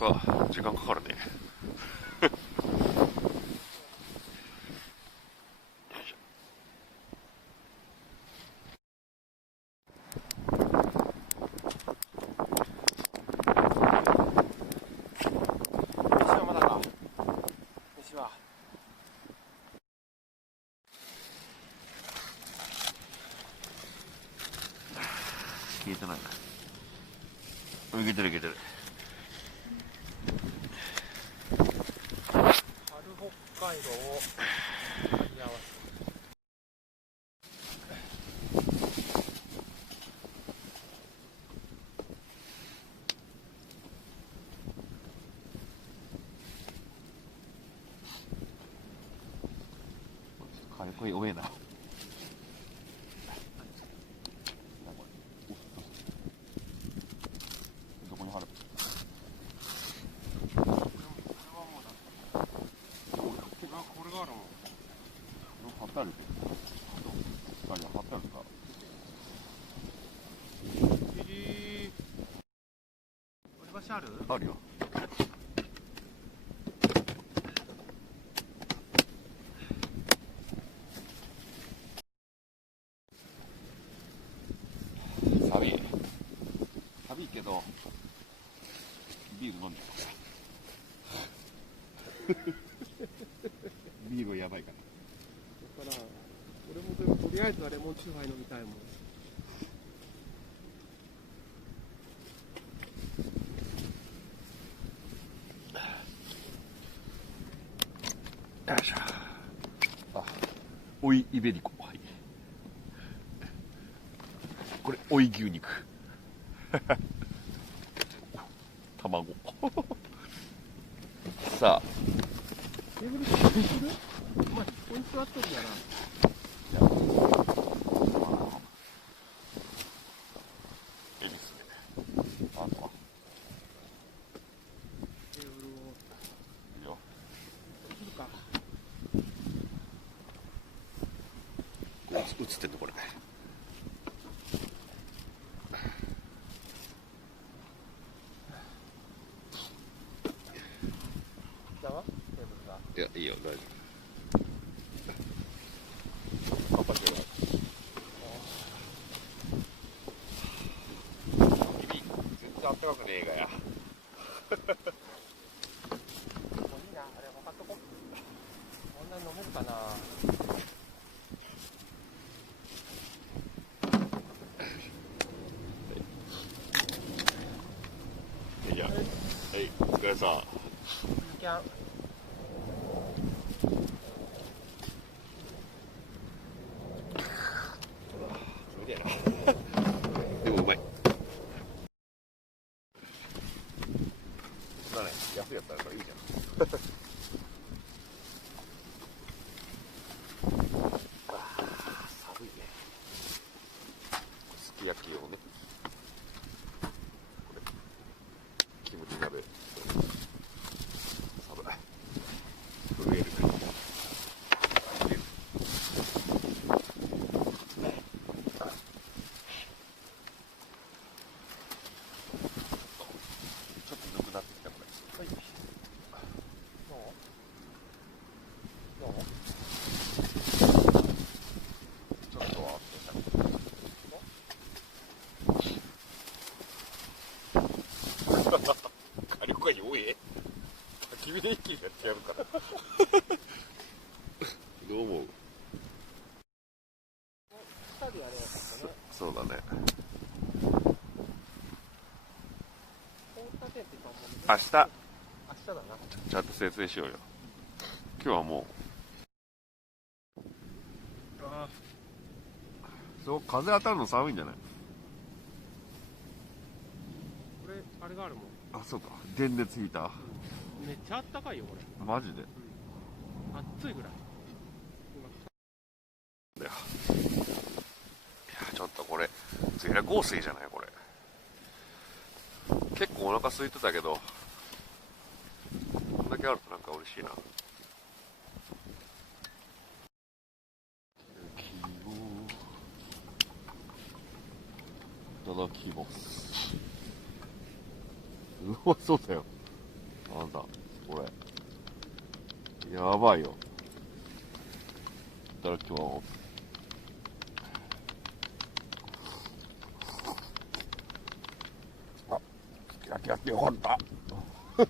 なか時間かかるね。飯はまだか。飯は消えてないな。いけてるいけてる。春北海道を見合わせ。軽く弱えな。どこに貼る？これがあるもん。貼ってある。貼ってあるか。割り箸ある？あるよ。寒いけどビール飲んじゃうからビールやばいから。だから俺もとりあえずはレモンチューハイ飲みたいもん。よいしょ。あ、追いイベリコ。はい。これ追い牛肉。卵。さあ。テーブルとかにする？お前ポイントあっとるやな。いいですね。あとは。テーブルをいいよ。するか。映ってんのこれ。だわテーブルが。いや、いいよ、大丈夫。パパ来るわ。君、全然あったかくねえがや。もういいな、あれ分かっとこ。こんなに飲めるかな。いや、はい、お疲れさん。いけん。それでやな。でもうまい。だね、安いやつあるからいいじゃん。寒いね。すき焼き用ね。これキムチ鍋。寒い。震える。ちょっとぬくなってきたこれ。はい。どう？どう？ちょっとは火力が弱え。焚き火で一気にやってやるから。どう思う？下でやればよかったね。そうだね。交差点って言った明日もんね。明日だな。ちゃんと説明しようよ。今日はもああ。うそう風当たるの寒いんじゃない？これあれがあるもん。あ、そうか。電熱ヒーター。めっちゃあったかいよこれ。マジで。暑いぐらい。いや、ちょっとこれゼラ香水じゃないこれ。結構お腹空いてたけど、こんだけあるとなんか嬉しいな。いただきます。うまそうだよ。なんだこれやばいよ。いただきます。あ、キラキラってよかった。う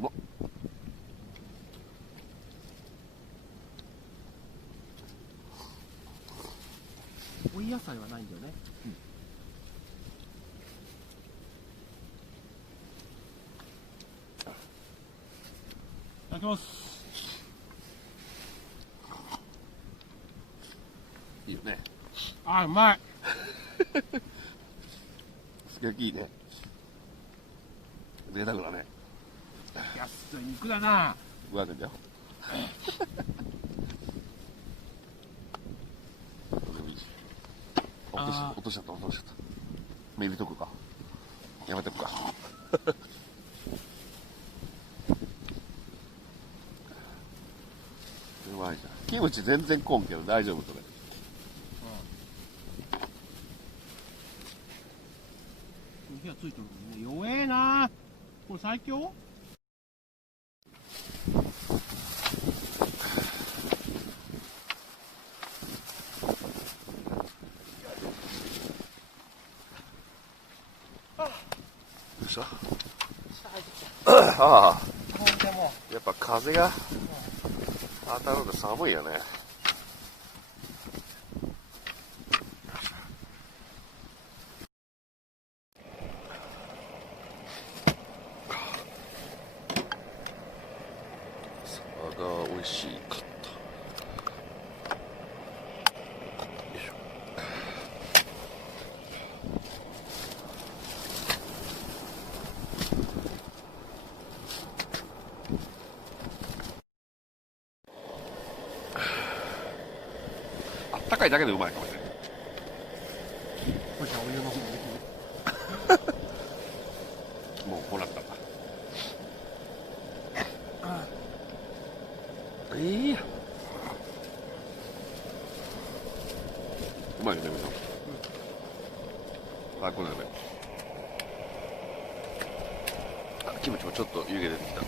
まっ。追い野菜はないんだよね。いただきます。いいよね。あ、うまい。すき焼きいいね。贅沢だね。安い肉だな。500円だよ。落としちゃった。目入れとくか。やめとくか。うまいじゃん。キムチ全然こんけど大丈夫それ。火がついてるもんね。弱えな。これ最強。どうした？ああ、やっぱ風が当たるの寒いよね。サバが美味しかった。よいしょ。あったかいだけでうまいかもしれない。これじゃあお湯の方もできる。もうこうなったんだ。いや、うまいよね、みんな。あ、これだね。あ、キムチもちょっと湯気出てきた。